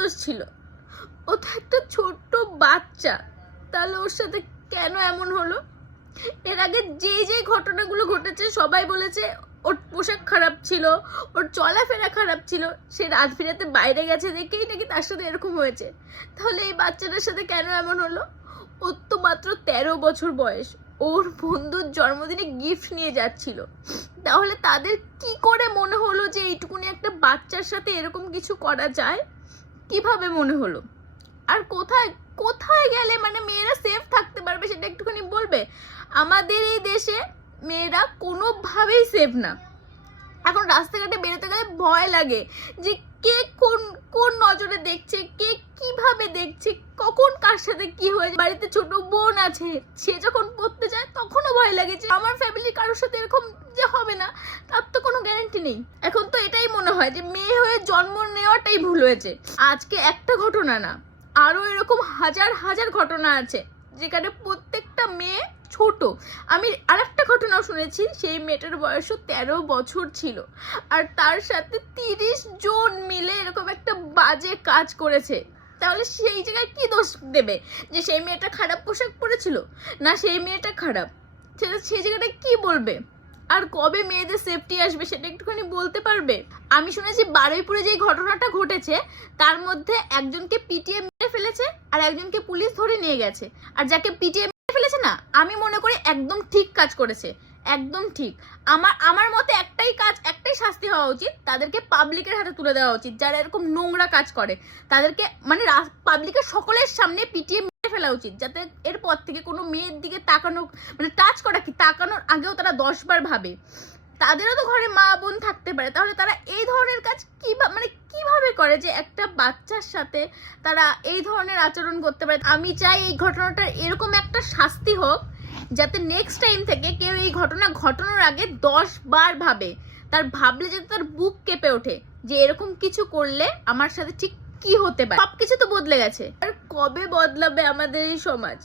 দোষ ছিল? ও তো একটা ছোট্ট বাচ্চা, তাহলে ওর সাথে কেন এমন হলো? এর আগে যে ঘটনাগুলো ঘটেছে সবাই বলেছে ওর পোশাক খারাপ ছিল, ওর চলাফেরা খারাপ ছিল, সে রাত ফিরাতে বাইরে গেছে দেখেই নাকি তার সাথে এরকম হয়েছে। তাহলে এই বাচ্চাটার সাথে কেন এমন হলো? ওর তো মাত্র 13 বছর বয়স, ওর বন্ধুর জন্মদিনে গিফট নিয়ে যাচ্ছিল। তাহলে তাদের কি করে মনে হলো যে এইটুকুনি একটা বাচ্চার সাথে এরকম কিছু করা যায়? কিভাবে মনে হলো? আর কোথায় কোথায় গেলে মানে মেয়েরা সেফ থাকতে পারবে সেটা একটুখানি বলবে? আমাদের এই দেশে মেয়েরা কোনোভাবেই সেফ না। এখন রাস্তাঘাটে বেরোতে গেলে ভয় লাগে যে কে কোন কোন নজরে দেখছে, কে কিভাবে দেখছে, কখন কার সাথে কি হয়েছে। বাড়িতে ছোট বোন আছে, সে যখন পড়তে যায় তখনও ভয় লাগে যে আমার ফ্যামিলি কারোর সাথে এরকম যে হবে না, তার তো কোনো গ্যারান্টি নেই। এখন তো এটাই মনে হয় যে মেয়ে হয়ে জন্ম নেওয়াটাই ভুল হয়েছে। আজকে একটা ঘটনা না, আরো এরকম হাজার হাজার ঘটনা আছে যেখানে প্রত্যেকটা মেয়ে ছোট। আমি আরেকটা ঘটনাও শুনেছি, সেই মেয়েটার বয়সও 13 বছর ছিল, আর তার সাথে 30 জন মিলে এরকম একটা বাজে কাজ করেছে। তাহলে সেই জায়গায় কি দোষ দেবে? যে সেই মেয়েটা খারাপ পোশাক পরেছিল, না সেই মেয়েটা খারাপ? সেই জায়গাটায় কি বলবে? আর কবে মেয়েদের সেফটি আসবে সেটা একটুখানি বলতে পারবে? আমি শুনেছি বারুইপুরে যে ঘটনাটা ঘটেছে তার মধ্যে একজনকে পিটিয়ে মেরে ফেলেছে আর একজনকে পুলিশ ধরে নিয়ে গেছে। আর যাকে পিটিয়ে মেরে ফেলেছে না, আমি মনে করি একদম ঠিক কাজ করেছে, একদম ঠিক। আমার মতে একটাই শাস্তি হওয়া উচিত, তাদেরকে পাবলিকের হাতে তুলে দেওয়া উচিত। যারা এরকম নোংরা কাজ করে তাদেরকে মানে পাবলিকের সকলের সামনে পিটিয়ে ফেলা উচিত, যাতে এরপর থেকে কোনো মেয়ের দিকে তাকানো মানে টাচ করা কি তাকানোর আগেও তারা 10 বার ভাবে। তাদেরও তো ঘরে মা বোন থাকতে পারে, তাহলে তারা এই ধরনের কাজ কিভাবে করে যে একটা বাচ্চার সাথে তারা এই ধরনের আচরণ করতে পারে? আমি চাই এই ঘটনাটার এরকম একটা শাস্তি হোক যাতে নেক্সট টাইম থেকে কেউ এই ঘটনা ঘটানোর আগে 10 বার ভাবে। তার ভাবলে যাতে তার বুক কেঁপে ওঠে যে এরকম কিছু করলে আমার সাথে ঠিক কি হতে পারে। সবকিছু তো বদলে গেছে, আর কবে বদলাবে আমাদের এই সমাজ?